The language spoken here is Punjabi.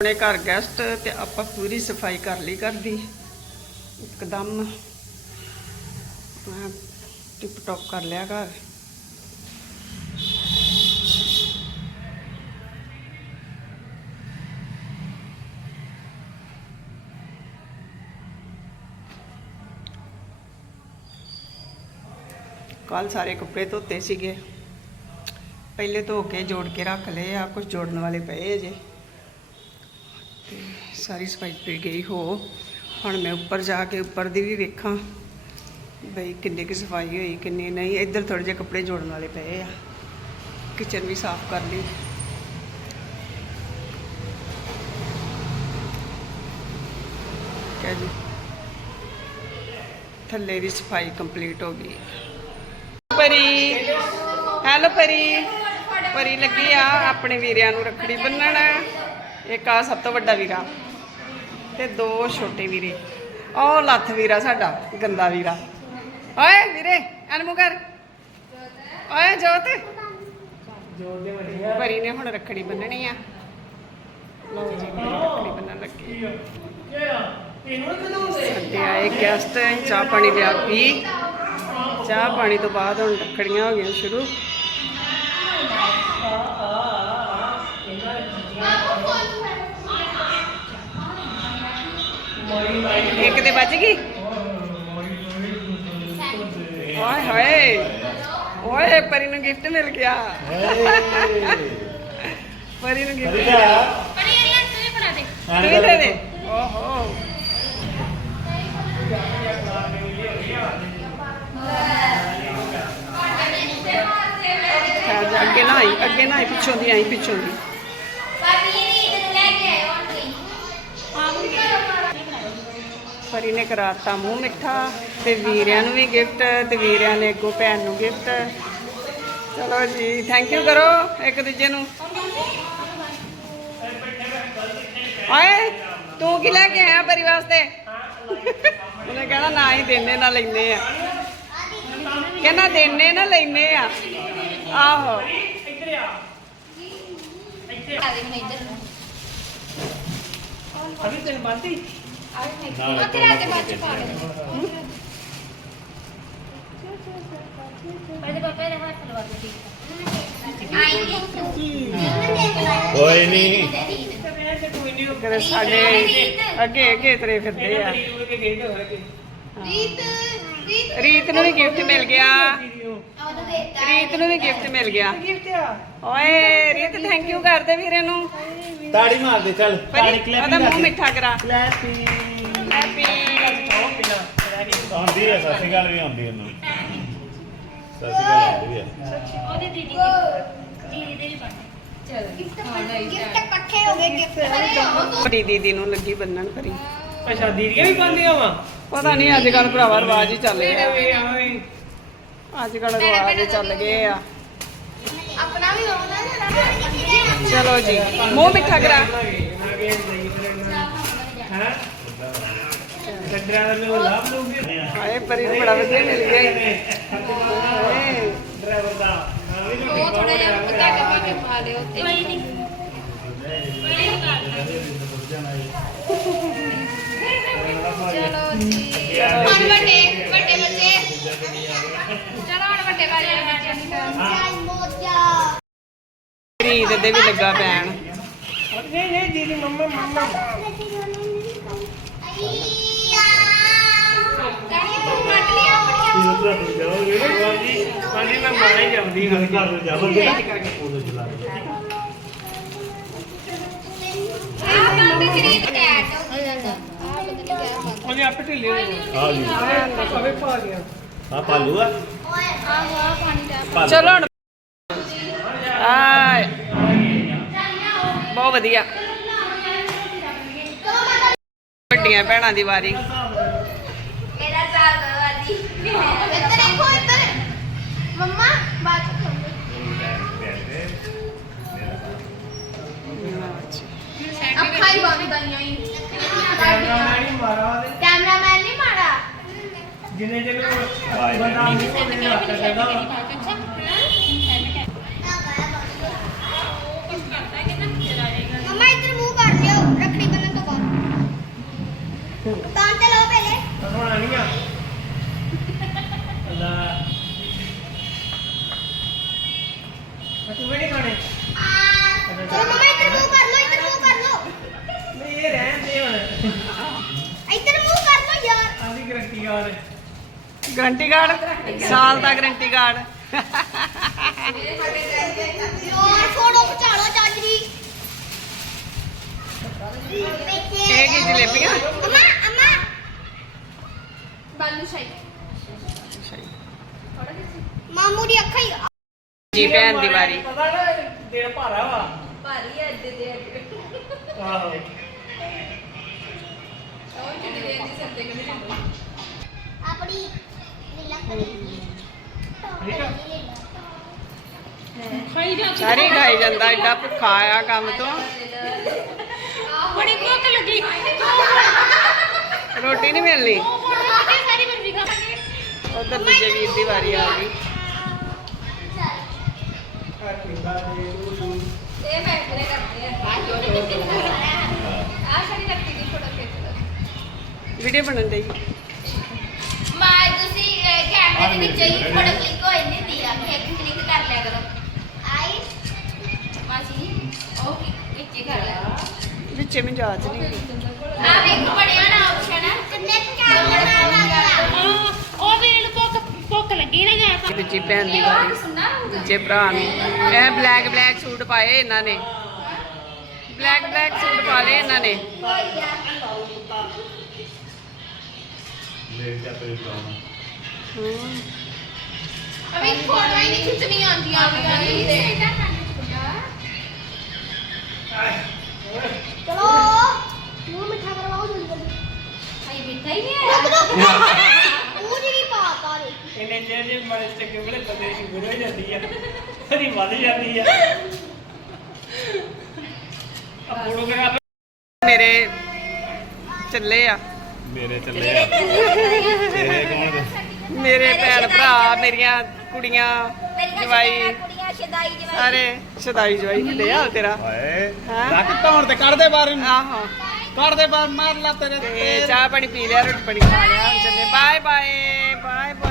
ਆਪਣੇ ਘਰ ਗੈਸਟ ਤੇ ਆਪਾਂ ਪੂਰੀ ਸਫ਼ਾਈ ਕਰ ਲਈ ਘਰ ਦੀ। ਇੱਕਦਮ ਟਿਪ ਟੌਪ ਕਰ ਲਿਆ ਘਰ। ਕੱਲ ਸਾਰੇ ਕੱਪੜੇ ਧੋਤੇ ਸੀਗੇ। ਪਹਿਲੇ ਧੋ ਕੇ ਜੋੜ ਕੇ ਰੱਖ ਲਏ ਆ ਕੁਝ ਜੋੜਨ ਵਾਲੇ ਪਏ ਜੇ। ਤੇ ਸਾਰੀ ਸਫ਼ਾਈ ਪਈ ਗਈ ਹੋ। ਹੁਣ ਮੈਂ ਉੱਪਰ ਜਾ ਕੇ ਉੱਪਰ ਦੀ ਵੀ ਵੇਖਾਂ ਬਈ ਕਿੰਨੇ ਕੁ ਸਫ਼ਾਈ ਹੋਈ, ਕਿੰਨੀ ਨਹੀਂ। ਇੱਧਰ ਥੋੜੇ ਜਿਹੇ ਕੱਪੜੇ ਜੋੜਨ ਵਾਲੇ ਪਏ ਆ। ਕਿਚਨ ਵੀ ਸਾਫ਼ ਕਰ ਲਈ। ਕਿਆ ਜੀ ਥੱਲੇ ਦੀ ਸਫ਼ਾਈ ਕੰਪਲੀਟ ਹੋ ਗਈ। ਪਰੀ। ਹੈਲੋ ਪਰੀ। ਪਰੀ ਲੱਗੀ ਆ, ਆਪਣੇ ਵੀਰਿਆਂ ਨੂੰ ਰੱਖੜੀ ਬੰਨਣ। ਇੱਕ ਆ ਸਭ ਤੋਂ ਵੱਡਾ ਵੀਰਾ ਤੇ ਦੋ ਛੋਟੇ ਵੀਰੇ। ਉਹ ਲੱਥ ਵੀਰਾ ਸਾਡਾ, ਗੰਦਾ ਵੀਰਾ। ਓਏ ਵੀਰੇ ਅਨਮੂ ਕਰ। ਓਏ ਜੋਤ। ਪਰੀ ਨੇ ਹੁਣ ਰੱਖੜੀ ਬੰਨਣੀ ਆ। ਲਓ ਜੀ ਰੱਖੜੀ ਬੰਨਣ ਲੱਗੀ। ਸਾਡੇ ਆਏ ਗੈਸਟ ਚਾਹ ਪਾਣੀ ਲਿਆ ਪੀ। ਚਾਹ ਪਾਣੀ ਤੋਂ ਬਾਅਦ ਹੁਣ ਰੱਖੜੀਆਂ ਹੋ ਗਈਆਂ ਸ਼ੁਰੂ। ਇੱਕ ਤੇ ਵੱਜ ਗਈ? ਓਏ ਹੋਏ ਓਏ ਪਰੀ ਨੂੰ ਗਿਫਟ ਮਿਲ ਗਿਆ। ਪਰੀ ਨੂੰ ਗਿਫਟ ਮਿਲਿਆ ਤੂੰ ਹੀ ਦੇ। ਦੇ ਓਹੋ। ਖੈਰ ਜਾ, ਅੱਗੇ ਨਾ ਆਈ ਅੱਗੇ ਨਾ ਆਈ ਪਿੱਛੋਂ ਦੀ ਆਈ ਪਿੱਛੋਂ ਦੀ। ਪਰੀ ਨੇ ਕਰਾਤਾ ਮੂੰਹ ਮਿੱਠਾ ਤੇ ਵੀਰਿਆਂ ਨੂੰ ਵੀ ਗਿਫਟ ਤੇ ਵੀਰਿਆਂ ਨੇ ਅੱਗੋਂ ਭੈਣ ਨੂੰ ਗਿਫਟ ਚਲੋ ਜੀ ਥੈਂਕ ਯੂ ਕਰੋ ਇੱਕ ਦੂਜੇ ਨੂੰ। ਓਏ ਤੂੰ ਕੀ ਲੈ ਕੇ ਆਇਆ ਪਰੀ ਵਾਸਤੇ? ਉਹਨੇ ਕਹਿਣਾ ਨਾ ਹੀ ਦੇਣੇ ਨਾ ਲੈਨੇ ਆ। ਕਹਿੰਦਾ ਦੇਣੇ ਨਾ ਲੈਨੇ ਆ। ਆਹੋ। ਅਭੀ ਤੈਨੂੰ ਬੰਦੀ। ਕੋਈ ਨਹੀਂ। ਕਦੇ ਸਾਡੇ ਅੱਗੇ ਅੱਗੇ ਤਰੇ ਫਿਰਦੇ ਆ। ਰੀਤ। ਨੂੰ ਵੀ ਗਿਫਟ ਮਿਲ ਗਿਆ। ਰੀਤ ਨੂੰ ਵੀ ਗਿਫਟ ਮਿਲ ਗਿਆ। ਓਏ ਰੀਤ ਥੈਂਕ ਯੂ ਕਰਦੇ ਵੀਰੇ ਨੂੰ। ਤਾੜੀ ਮਾਰ ਦੇ ਚੱਲ ਤਾੜੀ ਕਲੈਪ ਉਹਦਾ ਮੂੰਹ ਮਿੱਠਾ ਕਰਾ। ਕਲੈਪੀ ਹੈਪੀ ਆਉਂਦੀ ਹੈ ਸਤਿ ਸ਼੍ਰੀ ਅਕਾਲ ਵੀ ਆਉਂਦੀ ਉਹਨੂੰ ਸਤਿ ਸ਼੍ਰੀ ਅਕਾਲ ਆਉਂਦੀ ਹੈ ਵੱਡੀ ਦੀਦੀ ਨੂੰ ਲੱਗੀ ਬੰਨਣ ਫਰੀ ਅੱਛਾ ਦੀਦੀਆਂ ਵੀ ਵਾ? ਪਤਾ ਨਹੀਂ ਅੱਜ ਕੱਲ ਭਰਾਵਾ ਰਿਵਾਜ ਹੀ ਚੱਲ ਗਿਆ ਅੱਜ ਕੱਲ ਰਿਵਾਜ ਹੀ ਚੱਲ ਗਏ ਆ। ਆਪਣਾ ਵੀ ਹੋਣਾ ਚਲੋ ਜੀ ਮੂੰਹ ਮਿੱਠਾ ਕਰਾ ਹਾਂ ਗੱਡਰਾ ਦਾ ਮੈਨੂੰ ਲਾਭ ਲੂਗੀ ਹਾਏ ਪਰੀ ਨੂੰ ਬੜਾ ਵਧੀਆ ਮਿਲ ਗਿਆ ਡਰਾਈਵਰ ਦਾ ਉਹ ਥੋੜਾ ਜਿਹਾ ਕੁੱਤਾ ਕੱਪਾ ਕੇ ਪਾ ਲਿਓ ਤੇ ਕੋਈ ਨਹੀਂ ਚਲੋ ਜੀ। ਹੁਣ ਵੱਡੇ ਵੱਡੇ ਬੱਚੇ। ਚਲੋ ਹੁਣ ਵੱਡੇ ਬਾਰੇ ਬੱਚੇ ਮੋਜਾ ਰੀਤ ਦੇ ਵੀ ਲੱਗਾ ਪੈਣ। ਨਹੀਂ ਨਹੀਂ ਦੀਦੀ ਮੰਮਾ ਮੰਮਾ। ਕੱਟ ਹਾਂਜੀ ਮੈਂ ਮਾਰੇ ਜਾਂਦੀ ਹਾਂ। ਘਰ ਨੂੰ ਜਾਵਾਂਗੇ ਉਦੋਂ ਚਲਾ ਆਹ ਕੰਮ ਤੇ ਖਰੀਦ ਕੇ ਆ ਜਾਂਦਾ। ਉਹਨੇ ਆਪੇ ਢਿੱਲੇ ਹੋ ਗਏ ਆ ਜੀ। ਅਵੇ ਪਾ ਗਿਆ ਆ ਪਾਲੂ ਆ। ਚਲੋ ਹੁਣ। ਆਏ। ਬਹੁਤ ਵਧੀਆ। ਵੱਡੀਆਂ ਭੈਣਾਂ ਦੀ ਵਾਰੀ। ਮੇਰਾ ਸਾਲ ਬਰਬਾਦੀ ਇੱਧਰ ਦੇਖੋ ਇੱਧਰ। ਮੰਮਾ ਬਾਤ ਅੱਖਾਂ ਹੀ ਬੰਦ ਆਈਆਂ ਹੀ ਕੈਮਰਾਮੈਨ ਹੀ ਮਾਰਾ ਉਹਦੇ। ਕੈਮਰਾਮੈਨ ਨਹੀਂ ਮਾਰਾ। ਜਿੰਨੇ ਜਿਹੜੇ ਬੰਦਾ ਨੂੰ ਨਹੀਂ ਆਤਾ ਜਗਾ ਤਾਂ ਚਲੋ ਪਹਿਲੇ। ਹੁਣ ਆਣੀ ਆ। ਅੱਲਾ ਗਰੰਟੀ ਕਾਰਡ ਸਾਲ ਦਾ ਗਰੰਟੀ ਕਾਰਡ ਯਾਰ ਫੋਟੋ ਖਿਚਾ ਲਓ ਚਾਚੀ ਇਹ ਕੀ ਜਲੇਬੀਆਂ? ਅਮਾ ਅਮਾ। ਬਾਲੂ ਸ਼ਾਹੀ। ਮਾਮੂ ਦੀ ਅੱਖਾਂ ਹੀ ਜੀ ਭੈਣ ਦੀ ਵਾਰੀ। ਪਤਾ ਨਾ ਦਿਨ ਭਾਰਾ ਵਾ। ਭਾਰੀ ਅੱਡ ਦੇ ਆਹੋ। ਆਪਣੀ ਠੀਕ ਸਾਰੀ ਖਾਈ ਜਾਂਦਾ ਐਡਾ ਭੁੱਖਾ ਆ ਕੰਮ ਤੋਂ। ਬੜੀ ਭੁੱਖ ਲੱਗੀ। ਰੋਟੀ ਨਹੀਂ ਮਿਲਣੀ। ਸਾਰੀ ਬਰਫੀ ਖਾ ਉਧਰ ਦੂਜੇ ਵੀਰ ਦੀ ਵਾਰੀ ਆ ਗਈ। ਇਹ ਮੈਂ ਪੂਰੇ ਕਰਦੀ ਆ। ਆ ਸਾਰੀ ਰੱਖੀ ਦੀ ਫੋਟੋ ਖਿੱਚ ਵੀਡੀਓ ਬਣਨ ਦੇ ਕੈਮਰੇ ਦੇ ਵਿੱਚ ਹੀ ਫੋਟੋ ਕਲਿੱਕ ਹੋ ਜਾਂਦੀ ਹੁੰਦੀ ਆ ਇੱਕ ਕਲਿੱਕ ਕਰ ਲਿਆ ਕਰੋ। ਆਈ। ਮਾਸੀ ਉਹ ਵਿੱਚ ਹੀ ਕਰ ਲਿਆ ਵਿੱਚੇ ਮੈਨੂੰ ਜਾਚ ਨਹੀਂ ਆ ਵੇਖ ਬੜਿਆ ਨਾ ਆਪਸ਼ਨ ਕਿੰਨੇ ਕੈਮਰਾ ਉਹ ਵੀਲ ਭੁੱਖ ਭੁੱਖ ਲੱਗੀ ਨਾ ਗਿਆ ਦੂਜੀ ਭੈਣ ਦੀ ਵਾਰੀ। ਦੂਜੇ ਭਰਾ ਨੂੰ। ਇਹ ਬਲੈਕ ਬਲੈਕ ਸੂਟ ਪਾਏ ਇਹਨਾਂ ਨੇ। ਬਲੈਕ ਬਲੈਕ ਸੂਟ ਪਾ ਲਏ ਇਹਨਾਂ ਨੇ। ਲੈ ਕੇ ਤੇ ਕੰਮ ਅਬੇ ਫੋਟੋ ਹੀ ਨਹੀਂ ਖਿੱਚਣੀ ਆਉਂਦੀਆਂ ਆਉਂਦੀਆਂ ਨਹੀਂ ਤੇ ਚਲੋ। ਮੂੰਹ ਮਿੱਠਾ ਕਰਵਾਓ ਜਲਦੀ ਜਲਦੀ। ਹਾਈ ਮਿੱਠਾ ਹੀ ਨਹੀਂ ਆਇਆ। ਮੂੰਹ ਜੀ ਨਹੀਂ ਪਾਤਾ ਰੇ। ਇਹਨੇ ਜੇ ਜੇ ਮਨ ਚੰਗੇ ਬੜੇ ਬੰਦੇ ਦੀ ਸ਼ੁਗਰ ਹੋ ਜਾਂਦੀ ਆ ਕਦੀ ਵੱਧ ਜਾਂਦੀ ਆ। ਆ ਫੋਟੋਗ੍ਰਾਫ ਮੇਰੇ ਚੱਲੇ ਆ। ਮੇਰੇ ਚੱਲੇ ਆ। ਇਹ ਕੌਣ ਦੇ ਮੇਰੇ ਭੈਣ ਭਰਾ ਮੇਰੀਆਂ ਕੁੜੀਆਂ ਜਵਾਈ। ਕੁੜੀਆਂ ਸ਼ਦਾਈ ਜਵਾਈ। ਸਾਰੇ ਸਦਾਈ ਜਵਾਈ ਵੱਡੇ ਆ ਤੇਰਾ। ਹਾਏ ਹੈਂ? ਰੱਖ ਧੌਣ ਤੇ ਕੱਢ ਦੇ ਬਾਹਰ ਆਹੋ। ਕੱਢ ਦੇ ਬਾਹਰ ਮਾਰ ਲਾ ਤੇਰੇ ਤੇ ਚਾਹ ਪਾਣੀ ਪੀ ਲਿਆ ਰੋਟੀ ਪਾਣੀ ਖਾ ਲਿਆ। ਹੁਣ ਚੱਲੇ ਬਾਏ ਬਾਏ ਬਾਏ ਬਾਏ